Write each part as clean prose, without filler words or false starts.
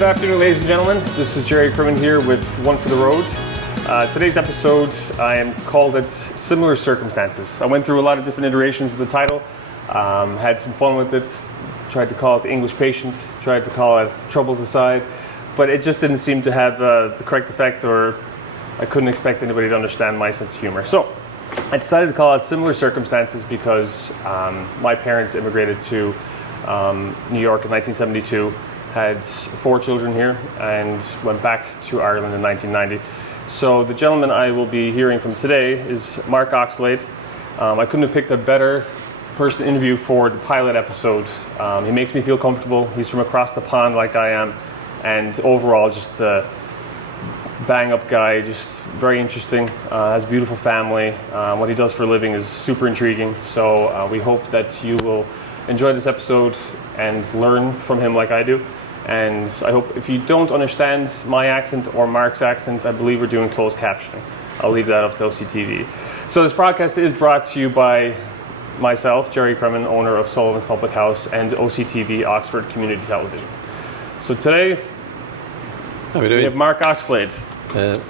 Good afternoon, ladies and gentlemen. This is Jerry Cremin here with One for the Road. Today's episode, I am called it Similar Circumstances. I went through a lot of different iterations of the title, had some fun with it, tried to call it The English Patient, tried to call it Troubles Aside, but it just didn't seem to have the correct effect, or I couldn't expect anybody to understand my sense of humor. So I decided to call it Similar Circumstances because my parents immigrated to New York in 1972, had 4 children here, and went back to Ireland in 1990. So the gentleman I will be hearing from today is Mark Oxlade. I couldn't have picked a better person to interview for the pilot episode. He makes me feel comfortable. He's from across the pond like I am, and overall just a bang-up guy, just very interesting, has a beautiful family. What he does for a living is super intriguing. So we hope that you will enjoy this episode and learn from him like I do. And I hope if you don't understand my accent or Mark's accent, I believe we're doing closed captioning. I'll leave that up to OCTV. So this podcast is brought to you by myself, Jerry Cremin, owner of Sullivan's Public House, and OCTV, Oxford Community Television. So today, how are we doing? We have Mark Oxlade.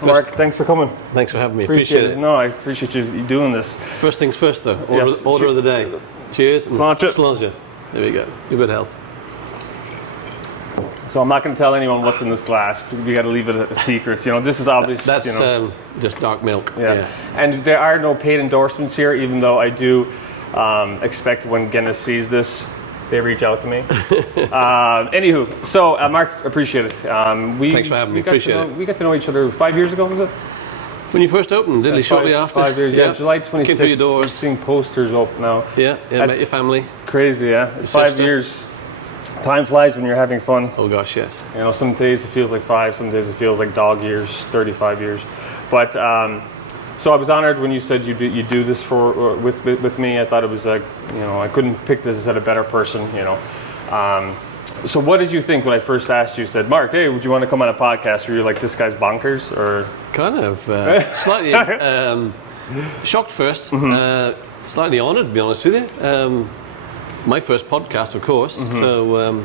Mark, thanks for coming. Thanks for having me. Appreciate it. No, I appreciate you doing this. First things first, though. Yes. Order of the day. Cheers. Sláinte. Sláinte. There we go. Good health. So I'm not going to tell anyone what's in this glass. We got to leave it a secret. You know, this is obvious. That's you know, just dark milk. Yeah. And there are no paid endorsements here, even though I do expect when Guinness sees this, they reach out to me. Anywho, so Mark, appreciate it. Thanks for having me. Appreciate it. We got to know each other 5 years ago, was it? When you first opened, didn't you? Shortly after. 5 years. Yeah. July 26th. Came through your doors. We're seeing posters up now. Yeah. Met your family. It's crazy. Yeah. It's 5 years. Time flies when you're having fun. Oh gosh, yes. You know, some days it feels like 5, some days it feels like dog years, 35 years. But so I was honored when you said you do this with me. I thought it was like, you know, I couldn't pick this as a better person. You know. So what did you think when I first asked you? Said, Mark, hey, would you want to come on a podcast? Were you like, this guy's bonkers, or kind of slightly shocked first, slightly honoured, to be honest with you. My first podcast, of course, so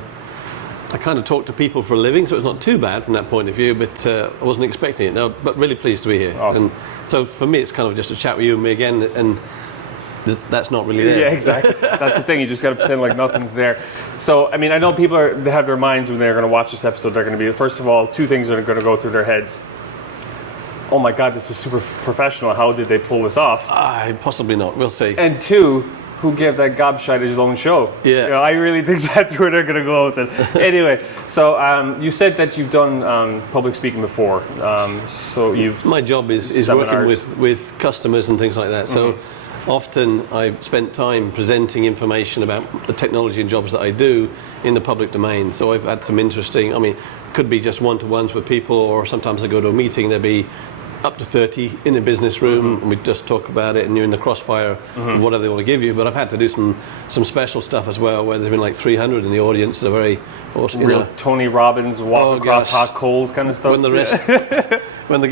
I kind of talk to people for a living, so it's not too bad from that point of view, but I wasn't expecting it. No, but really pleased to be here. Awesome. And so for me, it's kind of just a chat with you and me again, and that's not really there. Yeah, exactly. That's the thing. You just got to pretend like nothing's there. So, I mean, I know people they have their minds when they're going to watch this episode. They're going to be, first of all, 2 things are going to go through their heads. Oh my God, this is super professional. How did they pull this off? Possibly not. We'll see. And 2, who gave that gobshite his own show? Yeah. You know, I really think that's where they're going to go with it. Anyway, so you said that you've done public speaking before. So you've my job is seminars. working with customers and things like that. So often I've spent time presenting information about the technology and jobs that I do in the public domain. So I've had some interesting, I mean, could be just one-to-ones with people, or sometimes I go to a meeting, there'd be up to 30 in a business room, and we just talk about it, and you're in the crossfire of whatever they want to give you. But I've had to do some special stuff as well, where there's been like 300 in the audience. They're very awesome. Real Tony Robbins walk across hot coals kind of stuff. When the rest, when the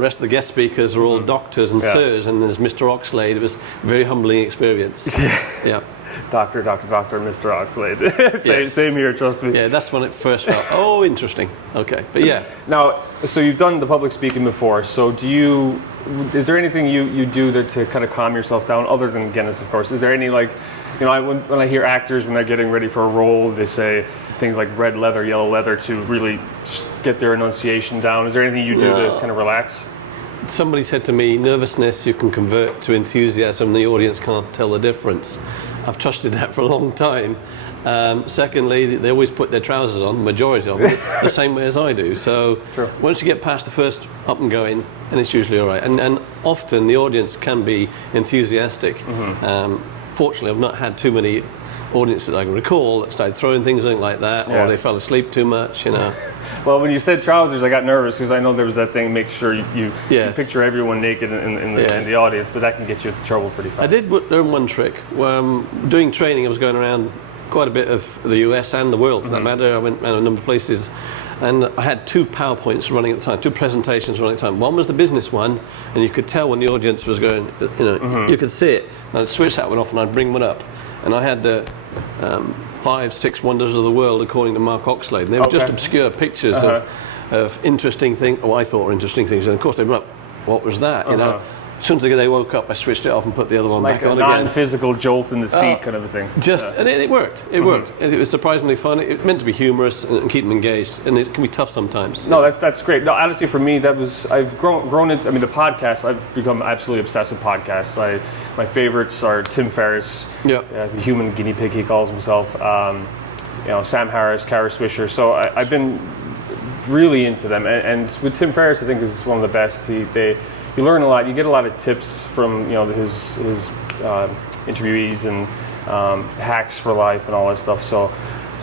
rest of the guest speakers are all doctors and sirs, and there's Mr. Oxlade, it was a very humbling experience. Yeah. Doctor, Mr. Oxlade. Same here, trust me. Yeah, that's when it first felt, oh, interesting. Okay, but yeah. Now, so you've done the public speaking before, so is there anything you do to kind of calm yourself down, other than Guinness, of course? Is there any, like, you know, when I hear actors, when they're getting ready for a role, they say things like red leather, yellow leather to really get their enunciation down. Is there anything you do to kind of relax? Somebody said to me, nervousness you can convert to enthusiasm, the audience can't tell the difference. I've trusted that for a long time. Secondly, they always put their trousers on, the majority of them, the same way as I do. So once you get past the first up and going, and it's usually all right. And often the audience can be enthusiastic. Fortunately, I've not had too many audiences I can recall that started throwing things like that, or they fell asleep too much, you know. Well, when you said trousers, I got nervous because I know there was that thing, make sure you picture everyone naked in the audience, but that can get you into trouble pretty fast. I did learn one trick. Doing training, I was going around quite a bit of the US and the world, for that matter. I went around a number of places, and I had 2 PowerPoints running at the time, 2 presentations running at the time. One was the business one, and you could tell when the audience was going, you know, you could see it. And I'd switch that one off and I'd bring one up. And I had the 5, 6 wonders of the world according to Mark Oxlade. And they were just obscure pictures of interesting things, or I thought were interesting things. And of course they were up, what was that, you know? As soon as they woke up, I switched it off and put the other one back on again. Like a non-physical jolt in the seat kind of a thing. And it worked. It worked. It was surprisingly fun. It meant to be humorous and keep them engaged, and it can be tough sometimes. No, that's great. No, honestly, for me, I've grown into. I mean, the podcast. I've become absolutely obsessed with podcasts. My favorites are Tim Ferriss, the human guinea pig he calls himself. Sam Harris, Kara Swisher. So I've been really into them, and with Tim Ferriss, I think is one of the best. You learn a lot. You get a lot of tips from his interviewees and hacks for life and all that stuff. So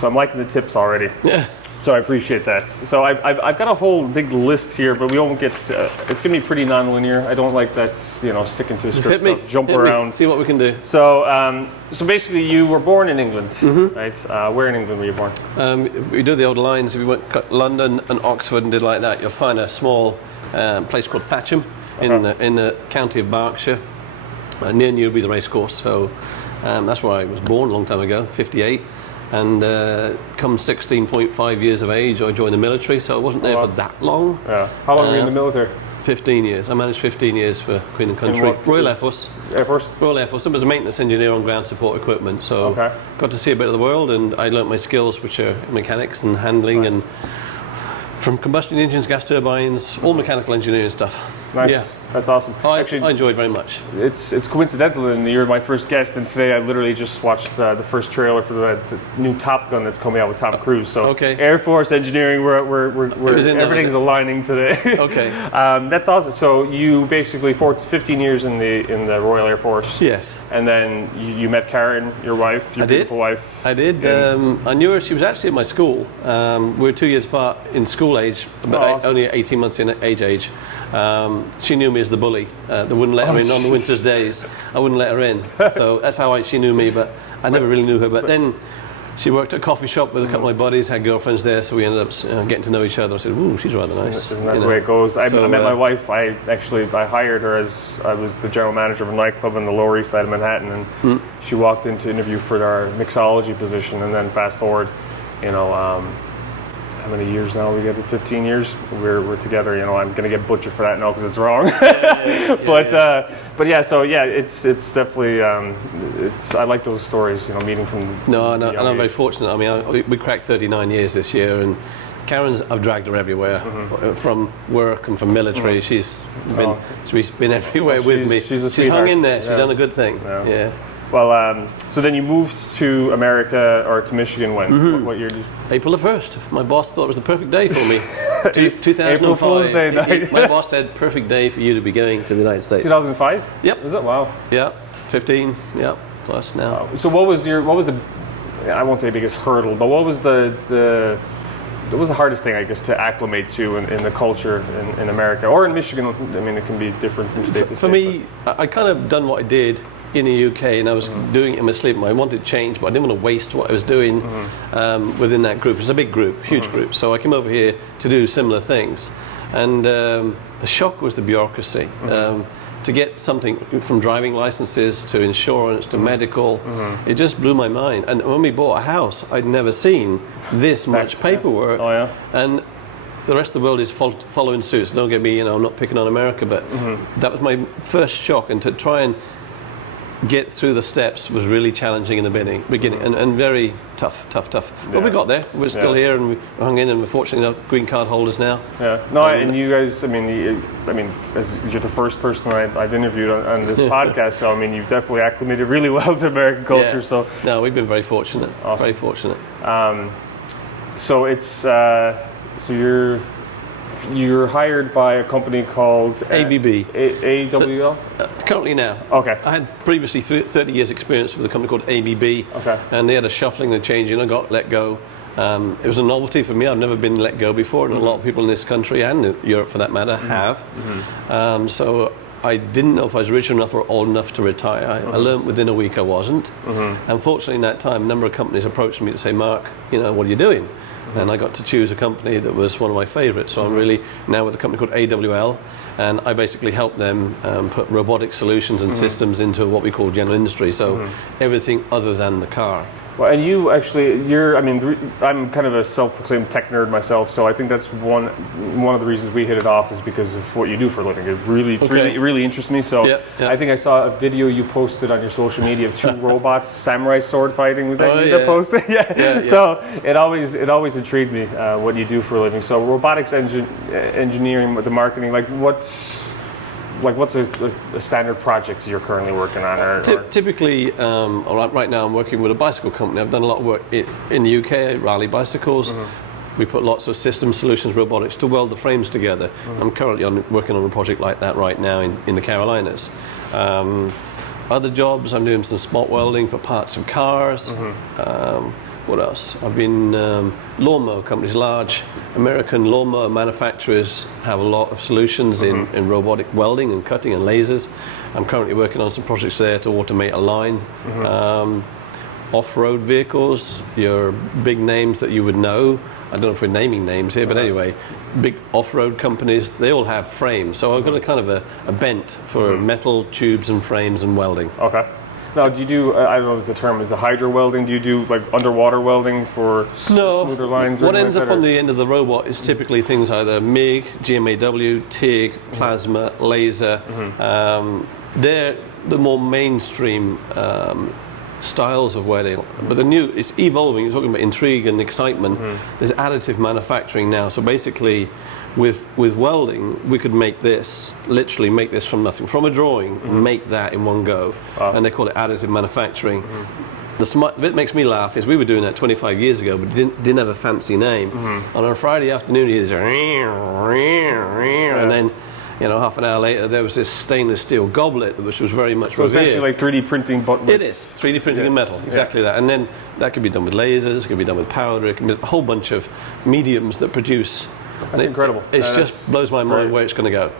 I'm liking the tips already. Yeah. So I appreciate that. So I've got a whole big list here, but we won't get. It's gonna be pretty non-linear. I don't like that. Sticking to a script stuff. Jump around. See what we can do. So basically, you were born in England, right? Where in England were you born? We do the old lines. If you went to London and Oxford and did like that, you'll find a small place called Thatcham. In the county of Berkshire, near Newbury, the racecourse. So that's where I was born a long time ago, 58. And come 16.5 years of age, I joined the military. So I wasn't there for that long. Yeah. How long were you in the military? 15 years. I managed 15 years for Queen and Country. Royal Air Force. Air Force? Royal Air Force. I was a maintenance engineer on ground support equipment. So got to see a bit of the world, and I learnt my skills, which are mechanics and handling and from combustion engines, gas turbines, all mechanical engineering stuff. Nice. Yeah. That's awesome. I enjoyed very much. It's coincidental that you're my first guest, and today I literally just watched the first trailer for the new Top Gun that's coming out with Tom Cruise. So Air Force engineering, everything's aligning today. Okay. That's awesome. So you basically 15 years in the Royal Air Force. Yes. And then you met Karen, your wife, your beautiful wife. I did. I knew her. She was actually at my school. We were 2 years apart in school age, but only 18 months in age. She knew me as the bully. They wouldn't let her in on the winter's days. I wouldn't let her in. So that's how she knew me, but I never really knew her. But then she worked at a coffee shop with a couple of my buddies, had girlfriends there, so we ended up getting to know each other. I said, ooh, she's rather nice. Isn't that the way it goes? I met my wife. I hired her as I was the general manager of a nightclub on the Lower East Side of Manhattan, and she walked in to interview for our mixology position, and then fast forward, how many years now? We got 15 years. We're together. I'm gonna get butchered for that now because it's wrong. But yeah. So yeah, it's definitely I like those stories. Meeting from. No, and I'm very fortunate. I mean, we cracked 39 years this year, and Karen's, I've dragged her everywhere, from work and from military. She's been everywhere with me. She's hung in there. She's done a good thing. Yeah. Well, so then you moved to America or to Michigan when? What year did you? April the 1st. My boss thought it was the perfect day for me. 2005. April Fool's Day night. My boss said, perfect day for you to be going to the United States. 2005? Yep. Is it? Wow. Yeah. 15. Yep. Plus now. So what was the, I won't say biggest hurdle, but what was the hardest thing, I guess, to acclimate to in the culture in America or in Michigan? I mean, it can be different from state to state. For me, I kind of done what I did in the UK, and I was doing it in my sleep. I wanted change, but I didn't want to waste what I was doing within that group. It's a big group, huge group. So I came over here to do similar things, and the shock was the bureaucracy. To get something from driving licenses to insurance to medical, it just blew my mind. And when we bought a house, I'd never seen this much paperwork. Oh yeah. And the rest of the world is following suit. So don't get me, I'm not picking on America, but that was my first shock. And to try and get through the steps was really challenging in the beginning, and very tough. But we got there. We're still here, and we hung in, and we're fortunately green card holders now. Yeah. No, and you guys, I mean, as you're the first person I've interviewed on this podcast, so I mean, you've definitely acclimated really well to American culture. Yeah. So no, we've been very fortunate. Awesome. Very fortunate. So it's so you're hired by a company called ABB. AWL? Currently now. Okay. I had previously 30 years experience with a company called ABB. Okay. And they had a shuffling and changing. I got let go. It was a novelty for me. I've never been let go before, and a lot of people in this country and in Europe for that matter have. So I didn't know if I was rich enough or old enough to retire. I learned within a week I wasn't. Unfortunately, in that time, a number of companies approached me to say, Mark, what are you doing? And I got to choose a company that was one of my favorites. So I'm really now with a company called AWL, and I basically help them put robotic solutions and systems into what we call general industry. So everything other than the car. Well, and you actually, I mean, I'm kind of a self-proclaimed tech nerd myself, so I think that's one of the reasons we hit it off is because of what you do for a living. It really interests me. So I think I saw a video you posted on your social media of 2 robots samurai sword fighting. Was that you that posted? Yeah. So it always intrigued me what you do for a living. So robotics engineering, the marketing, what's a standard project you're currently working on? Typically, right now I'm working with a bicycle company. I've done a lot of work in the UK, Raleigh Bicycles. We put lots of system solutions, robotics to weld the frames together. I'm currently working on a project like that right now in the Carolinas. Other jobs, I'm doing some spot welding for parts of cars. What else? I've been lawnmower companies, large American lawnmower manufacturers have a lot of solutions in robotic welding and cutting and lasers. I'm currently working on some projects there to automate a line. Off-road vehicles, your big names that you would know. I don't know if we're naming names here, but anyway, big off-road companies, they all have frames. So I've got a kind of a bent for metal tubes and frames and welding. Okay. Now, do you do, I don't know if the term is the hydro welding, do you do like underwater welding for smoother lines? What ends up on the end of the robot is typically things either MIG, GMAW, TIG, plasma, laser. They're the more mainstream styles of welding, but it's evolving. You're talking about intrigue and excitement. There's additive manufacturing now, so basically with welding we could literally make this from nothing, from a drawing, and make that in one go. And they call it additive manufacturing. The bit makes me laugh is we were doing that 25 years ago, but didn't have a fancy name. And on a Friday afternoon you hear and then half an hour later, there was this stainless steel goblet, which was very much revered. So it's actually like 3D printing, but it is 3D printing in metal, exactly that. And then that can be done with lasers, it can be done with powder, it can be a whole bunch of mediums that produce. That's incredible. It just blows my mind where it's going to go.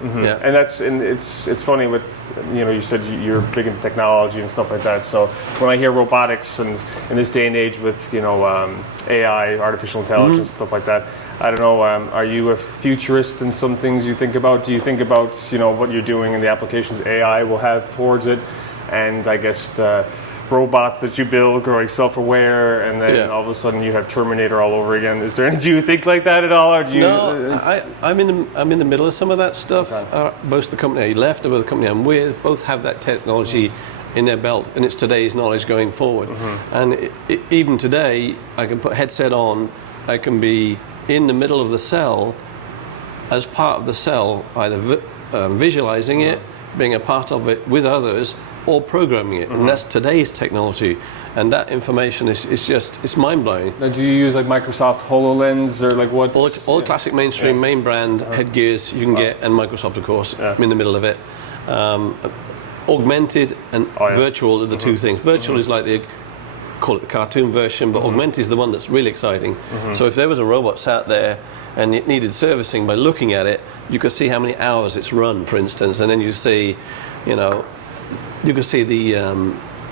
And it's funny with you said you're big into technology and stuff like that. So when I hear robotics and in this day and age with AI, artificial intelligence, stuff like that, I don't know. Are you a futurist in some things you think about? Do you think about what you're doing and the applications AI will have towards it, and I guess the robots that you build growing self-aware, and then all of a sudden you have Terminator all over again? Is there? Do you think like that at all, or do you? No, I'm in the middle of some of that stuff. Both the company I left and the company I'm with both have that technology in their belt, and it's today's knowledge going forward. And even today, I can put a headset on. I can be in the middle of the cell, as part of the cell, either visualizing it, being a part of it with others, or programming it. And that's today's technology, and that information it's mind-blowing. Now, do you use like Microsoft HoloLens or like what? All the classic mainstream main brand headgears you can get, and Microsoft of course. I'm in the middle of it. Augmented and virtual are the two things. Virtual is like call it the cartoon version, but augmented is the one that's really exciting. So if there was a robot sat there and it needed servicing, by looking at it you could see how many hours it's run, for instance, and then you see you could see the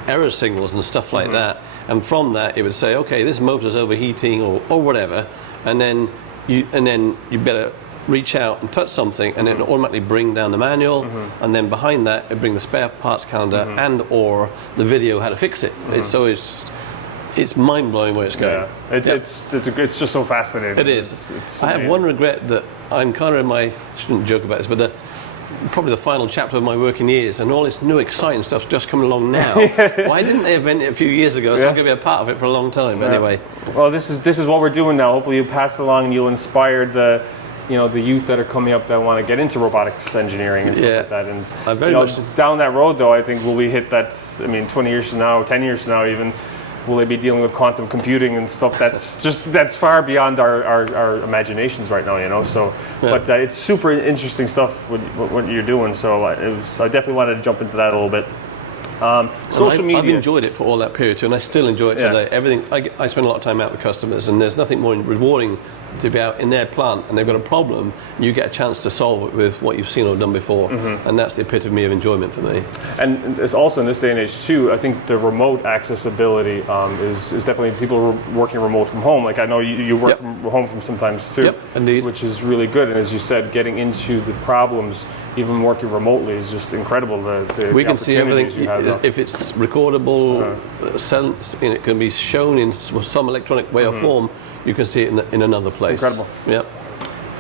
error signals and stuff like that, and from that it would say, okay, this motor's overheating or whatever, and then you better reach out and touch something, and it automatically bring down the manual, and then behind that it bring the spare parts calendar and or the video how to fix it. It's mind-blowing where it's going. It's just so fascinating. It is. I have one regret, that I'm kind of I shouldn't joke about this, but probably the final chapter of my working years, and all this new exciting stuff's just coming along now. Why didn't they invent it a few years ago? So I'm going to be a part of it for a long time. But anyway. Well, this is what we're doing now. Hopefully you pass along and you'll inspire the youth that are coming up that want to get into robotics engineering and stuff like that. And I'm very much down that road, though, I think will we hit that? 20 years from now, 10 years from now, even. Will they be dealing with quantum computing and stuff that's far beyond our imaginations right now, So, but it's super interesting stuff what you're doing. So I definitely wanted to jump into that a little bit. Social media. I've enjoyed it for all that period too, and I still enjoy it today. Everything I spend a lot of time out with customers, and there's nothing more rewarding to be out in their plant and they've got a problem, and you get a chance to solve it with what you've seen or done before, and that's the epitome of enjoyment for me. And it's also in this day and age too, I think the remote accessibility is definitely people working remote from home. Like I know you work from home from sometimes too, indeed, which is really good. And as you said, getting into the problems even working remotely is just incredible. We the can see everything. opportunities you have now. If it's recordable, it can be shown in some electronic way or form. You can see it in another place. It's incredible. Yeah.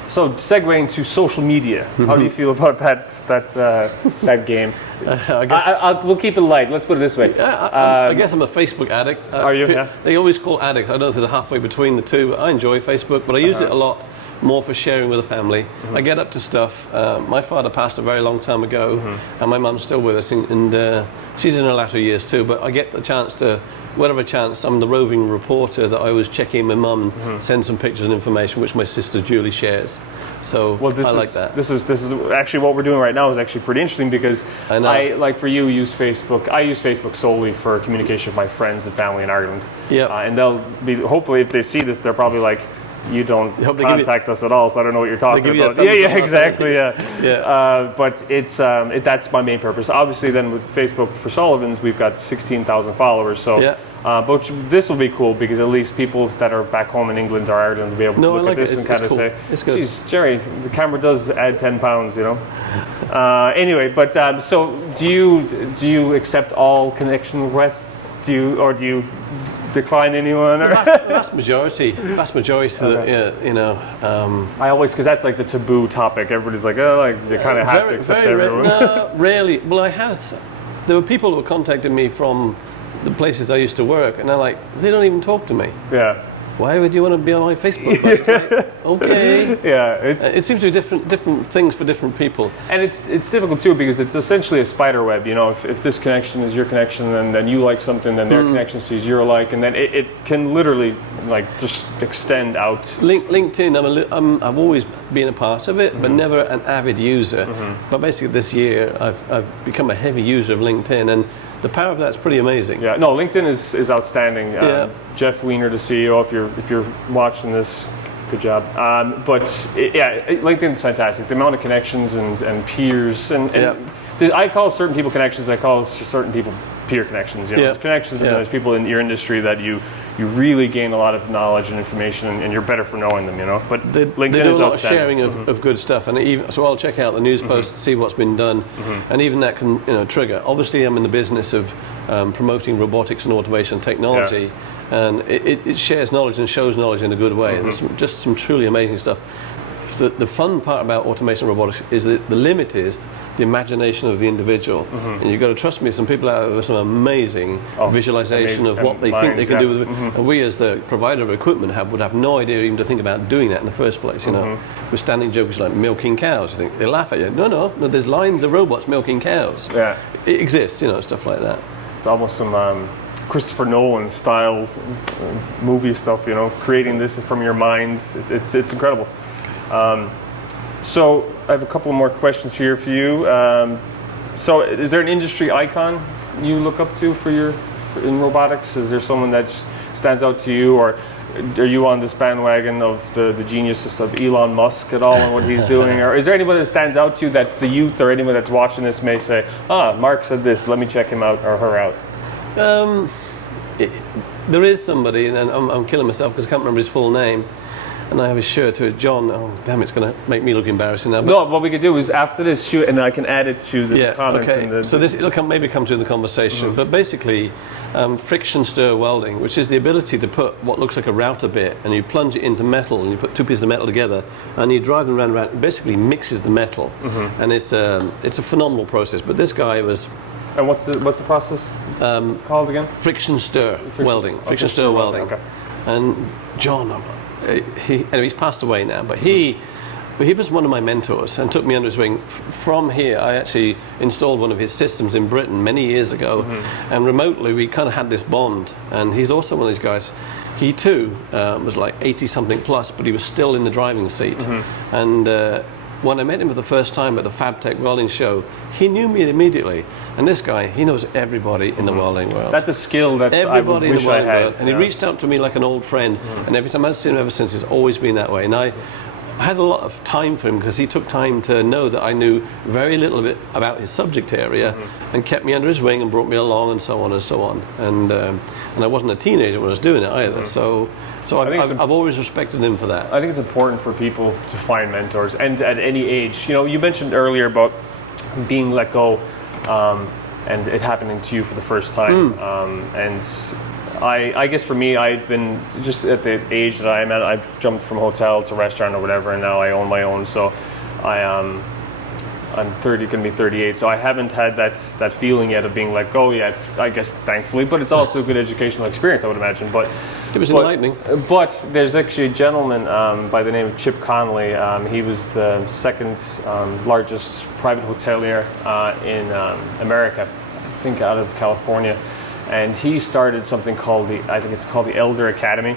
So segueing to social media, how do you feel about that game? I guess, We'll keep it light. Let's put it this way. I guess I'm a Facebook addict. Are you? Yeah. They always call addicts. I don't know if there's a halfway between the two. I enjoy Facebook, but I use it a lot more for sharing with the family. I get up to stuff. My father passed a very long time ago, and my mum's still with us, and she's in her latter years too. But I get the chance to, whatever chance, I'm the roving reporter that I always check in with mum, send some pictures and information, which my sister Julie shares. So I like that. This is actually what we're doing right now is actually pretty interesting because I like for you use Facebook. I use Facebook solely for communication with my friends and family in Ireland. Yeah. And they'll be, hopefully if they see this, they're probably like, you don't contact us at all, so I don't know what you're talking about. Yeah, exactly. Yeah. But it's that's my main purpose. Obviously, then with Facebook for Sullivans, we've got 16,000 followers. So, but this will be cool because at least people that are back home in England or Ireland will be able to look at this and kind of say, "Geez, Jerry, the camera does add 10 pounds," you know. Anyway, but so do you accept all connection requests? Do you decline anyone? Or? Vast majority. You know. I always, because that's like the taboo topic. Everybody's like, oh, like you kind of have to accept everyone. No, rarely. Well, there were people who were contacting me from the places I used to work, and they're like, they don't even talk to me. Yeah. Why would you want to be on my Facebook page? Like, okay. Yeah, it seems to be different things for different people. And it's difficult too because it's essentially a spider web. You know, if this connection is your connection, and then you like something, then their connection sees your like, and then it can literally like just extend out. LinkedIn, I've always been a part of it, but never an avid user. But basically this year, I've become a heavy user of LinkedIn, and the power of that's pretty amazing. Yeah, no, LinkedIn is outstanding. Jeff Weiner, the CEO, if you're watching this, good job. LinkedIn is fantastic. The amount of connections and peers and I call certain people connections. I call certain people peer connections. You know, there's connections. There's people in your industry that you really gain a lot of knowledge and information, and you're better for knowing them. You know, but LinkedIn is outstanding. They do a lot of sharing of good stuff, and so I'll check out the news posts to see what's been done, and even that can trigger. Obviously, I'm in the business of promoting robotics and automation technology. And it shares knowledge and shows knowledge in a good way. And it's just some truly amazing stuff. The fun part about automation and robotics is that the limit is the imagination of the individual. And you've got to trust me, some people out there have some amazing visualization of what they think they can do with it. And we as the provider of equipment would have no idea even to think about doing that in the first place. You know, with standing jokes like milking cows. You think they laugh at you. No, there's lines of robots milking cows. Yeah, it exists. You know, stuff like that. It's almost some Christopher Nolan style movie stuff, you know, creating this from your mind. It's incredible. So I have a couple more questions here for you. So is there an industry icon you look up to in robotics? Is there someone that stands out to you, or are you on this bandwagon of the genius of Elon Musk at all and what he's doing? Or is there anybody that stands out to you that the youth or anyone that's watching this may say, Mark said this, let me check him out or her out? There is somebody, and I'm killing myself because I can't remember his full name, and I have his shirt to it. John, oh damn, it's going to make me look embarrassing now. No, what we could do is after this shoot, and I can add it to the comments. Okay. So it'll maybe come to the conversation, but basically friction stir welding, which is the ability to put what looks like a router bit, and you plunge it into metal, and you put two pieces of metal together, and you drive them around. It basically mixes the metal, and it's a phenomenal process. But this guy was. And what's the process called again? Friction stir welding. Friction stir welding. Okay. And John, he's passed away now, but he was one of my mentors and took me under his wing. From here, I actually installed one of his systems in Britain many years ago, and remotely we kind of had this bond. And he's also one of these guys. He too was like 80-something plus, but he was still in the driving seat. And when I met him for the first time at the FabTech welding show, he knew me immediately. And this guy, he knows everybody in the welding world. That's a skill that I wish I had. And he reached out to me like an old friend. And every time I've seen him ever since, it's always been that way. And I had a lot of time for him because he took time to know that I knew very little bit about his subject area and kept me under his wing and brought me along and so on and so on. And I wasn't a teenager when I was doing it either. So I've always respected him for that. I think it's important for people to find mentors, and at any age. You know, you mentioned earlier about being let go, and it happening to you for the first time. And I guess for me, I'd been just at the age that I'm at. I've jumped from hotel to restaurant or whatever, and now I own my own. So I'm 30, going to be 38. So I haven't had that feeling yet of being let go yet. I guess thankfully, but it's also a good educational experience, I would imagine. But it was enlightening. But there's actually a gentleman by the name of Chip Connolly. He was the second largest private hotelier in America, I think out of California. And he started something called I think it's called the Elder Academy.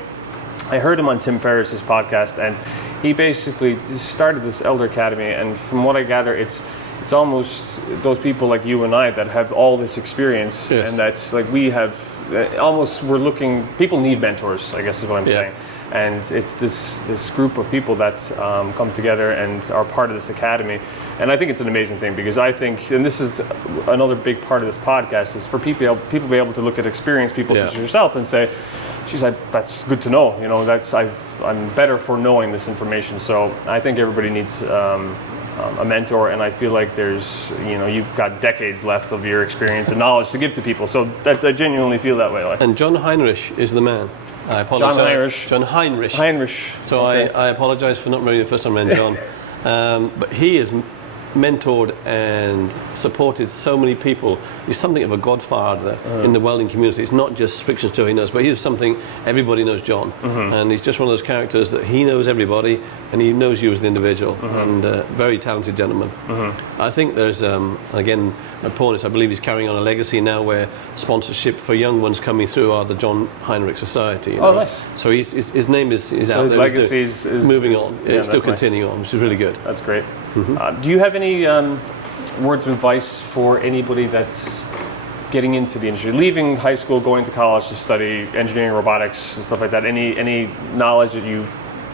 I heard him on Tim Ferriss's podcast, and he basically started this Elder Academy. And from what I gather, it's almost those people like you and I that have all this experience, yes. and that's like we have. Almost, we're looking. People need mentors, I guess is what I'm saying. And it's this group of people that come together and are part of this academy. And I think it's an amazing thing because I think, and this is another big part of this podcast, is for people to be able to look at experienced people such as yourself and say, geez, that's good to know. You know, I'm better for knowing this information. So I think everybody needs a mentor, and I feel like you've got decades left of your experience and knowledge to give to people. So I genuinely feel that way. And John Heinrich is the man. I apologize. John Heinrich. So okay. I apologize for not remembering the first time I met John. But he has mentored and supported so many people. He's something of a godfather in the welding community. It's not just fiction story he knows, but he's something everybody knows John. And he's just one of those characters that he knows everybody and he knows you as an individual, and very talented gentleman. I think there's, again, at Pornis, I believe he's carrying on a legacy now where sponsorship for young ones coming through are the John Heinrich Society. You know? Oh, nice. So his name is so out his there. His legacy is moving on. Yeah, it's still continuing on, which is really good. That's great. Do you have any words of advice for anybody that's getting into the industry, leaving high school, going to college to study engineering, robotics, and stuff like that? Any knowledge that you've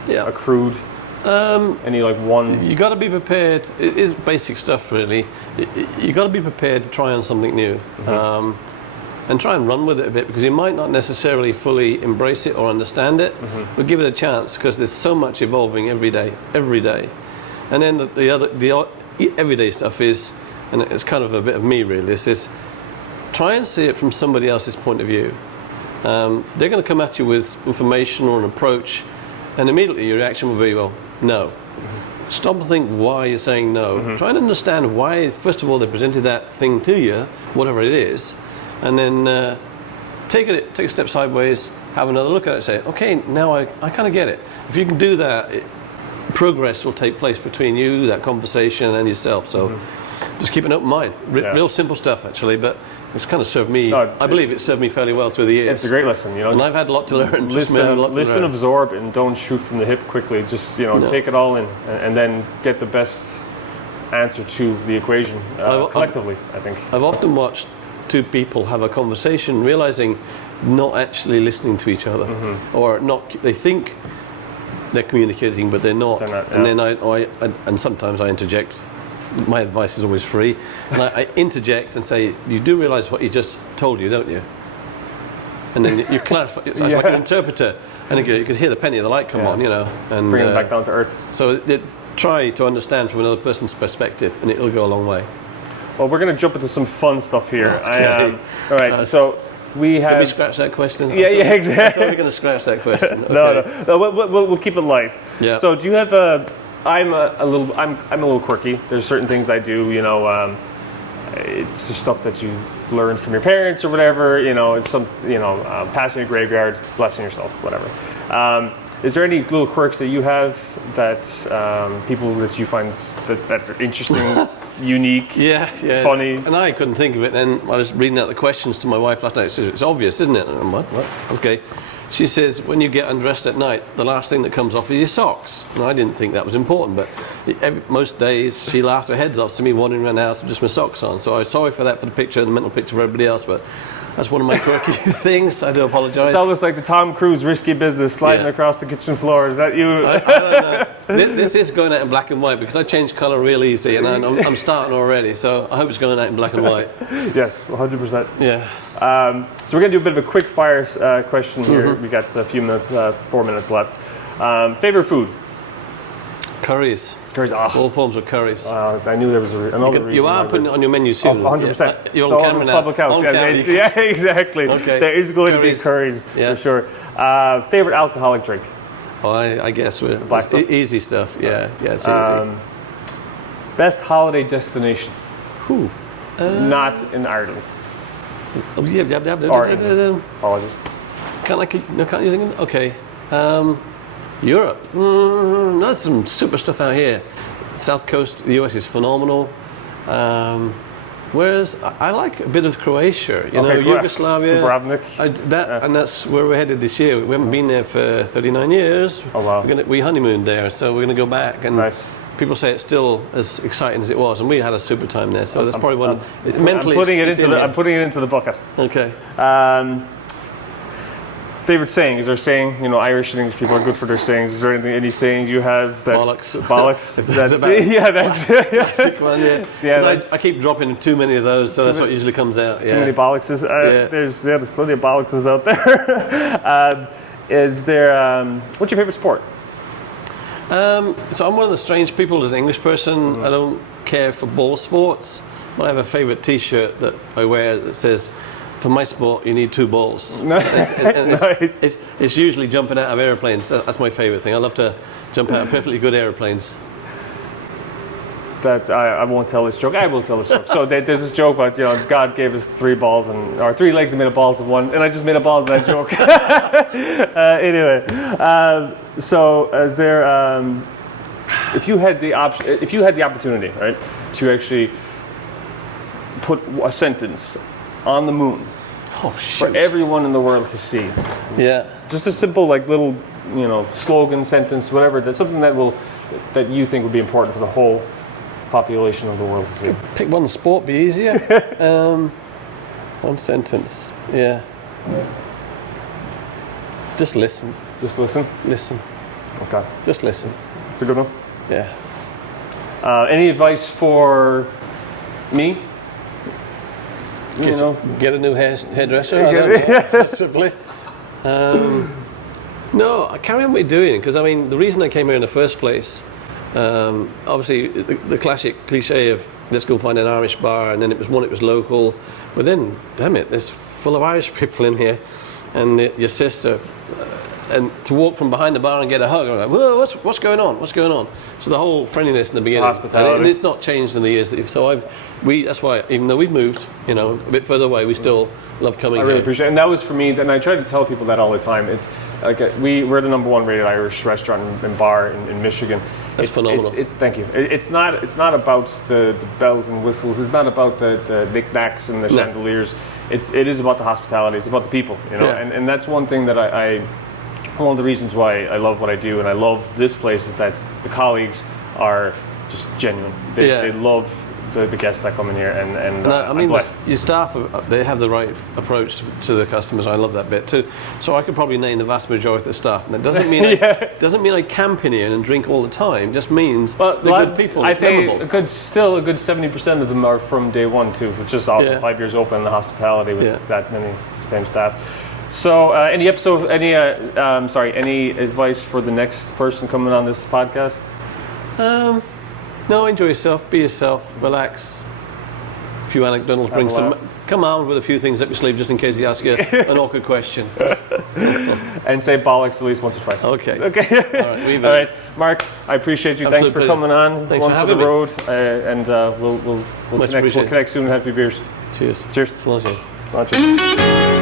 accrued? Any one? You got to be prepared. It is basic stuff, really. You got to be prepared to try on something new, and try and run with it a bit, because you might not necessarily fully embrace it or understand it, but give it a chance, because there's so much evolving every day. And then the everyday stuff is, and it's kind of a bit of me really, is try and see it from somebody else's point of view. They're going to come at you with information or an approach, and immediately your reaction will be, well, no. Stop and think why you're saying no. Try and understand why, first of all, they presented that thing to you, whatever it is, and then take a step sideways, have another look at it, and say, okay, now I kind of get it. If you can do that, progress will take place between you, that conversation, and yourself. So just keep an open mind. Real simple stuff, actually, but it's kind of served me. I believe it served me fairly well through the years. It's a great lesson, And I've had a lot to learn. Listen, absorb, and don't shoot from the hip quickly. Just take it all in, and then get the best answer to the equation collectively. I think I've often watched two people have a conversation, realizing not actually listening to each other, or not. They think they're communicating, but they're not. And then and sometimes I interject. My advice is always free, and I interject and say, "You do realize what he just told you, don't you?" And then you clarify. It's like an interpreter, and you could hear the penny of the light come on, and bring it back down to earth. So try to understand from another person's perspective, and it'll go a long way. Well, we're going to jump into some fun stuff here. Okay. All right, so we have. Can we scratch that question? Yeah, exactly. I thought we were going to scratch that question. Okay. No, we'll keep it light. Yeah. So, do you have I'm a little quirky. There's certain things I do. It's just stuff that you've learned from your parents or whatever. It's some passing a graveyard, blessing yourself, whatever. Is there any little quirks that you have that people that you find that are interesting, unique, funny? And I couldn't think of it. And I was reading out the questions to my wife last night. She says, it's obvious, isn't it? And I'm like, what? Okay. She says, when you get undressed at night, the last thing that comes off is your socks. And I didn't think that was important, but most days she laughed her head off to me wandering around the house with just my socks on. So I'm sorry for that, for the picture, the mental picture of everybody else, but that's one of my quirky things. I do apologise. It's almost like the Tom Cruise risky business sliding across the kitchen floor. Is that you? I don't know. This is going out in black and white because I change colour real easy, and I'm starting already. So I hope it's going out in black and white. Yes, 100%. Yeah. So we're going to do a bit of a quick fire question here. We got a few minutes, 4 minutes left. Favorite food? Curries. Curries. All forms of curries. I knew there was another reason. You are putting it on your menu soon. 100%. You're so on on camera this now. public house. Yeah, exactly. Okay. There is going to be curries for sure. Favorite alcoholic drink? Oh, I guess we're black stuff? Easy stuff. Yeah, it's easy. Best holiday destination? Whew. Not in Ireland. Or England. Apologies. Can't you think of it? Okay. Europe. That's some super stuff out here. South coast of the US is phenomenal. Whereas I like a bit of Croatia, Yugoslavia. Dubrovnik. And that's where we're headed this year. We haven't been there for 39 years. Oh wow. We honeymooned there, so we're going to go back. And nice. People say it's still as exciting as it was, and we had a super time there. So that's probably one. Mentally, I'm putting it into the bucket. Okay. Favorite saying? Is there a saying? Irish and English people are good for their sayings. Is there any sayings you have that bollocks? That's Classic one. Yeah. I keep dropping too many of those, so that's what usually comes out. Yeah. Too many bollockses. There's plenty of bollockses out there. Is there? What's your favorite sport? So I'm one of the strange people as an English person. I don't care for ball sports, but I have a favorite T-shirt that I wear that says, "For my sport, you need 2 balls." And Nice. It's usually jumping out of airplanes. That's my favorite thing. I love to jump out of perfectly good airplanes. That I won't tell this joke. I will tell this joke. So there's this joke about God gave us 3 balls or 3 legs and made of balls of one, and I just made a balls of that joke. Anyway, so is there? If you had the opportunity, right, to actually put a sentence on the moon for everyone in the world to see, just a simple little slogan, sentence, whatever. That's something that you think would be important for the whole population of the world to see. Pick one sport, be easier. One sentence. Yeah. Just listen. Just listen. Listen. Okay. Just listen. It's a good one. Yeah. Any advice for me? Get a new hairdresser. Possibly. No, carry on what you're doing, because the reason I came here in the first place, obviously the classic cliche of let's go find an Irish bar, and then it was local, but then damn it, there's full of Irish people in here, and your sister, and to walk from behind the bar and get a hug, I'm like, whoa, what's going on? What's going on? So the whole friendliness in the beginning, hospitality, and it's not changed in the years. That's why, even though we've moved, a bit further away, we still love coming here. I really appreciate it. And that was for me, and I try to tell people that all the time. It's like we're the #1 rated Irish restaurant and bar in Michigan. That's phenomenal. Thank you. It's not about the bells and whistles. It's not about the knickknacks and the chandeliers. It is about the hospitality. It's about the people. And that's one thing that one of the reasons why I love what I do and I love this place is that the colleagues are just genuine. They love the guests that come in here, and I'm blessed. Your staff, they have the right approach to the customers. I love that bit too. So I could probably name the vast majority of the staff, and that doesn't mean doesn't mean I camp in here and drink all the time. It just means they're good people. I think a good 70% of them are from day one too, which is awesome. 5 years open in the hospitality with that many same staff. So, any advice for the next person coming on this podcast? No, enjoy yourself, be yourself, relax. A few anecdotes, come armed with a few things up your sleeve just in case he asks you an awkward question. And say bollocks at least once or twice. Okay. All right, Mark, I appreciate you. Thanks for coming on. Thanks One for for the road, and we'll connect soon and have a few beers. Cheers. Cheers. It's a lot. Cheers.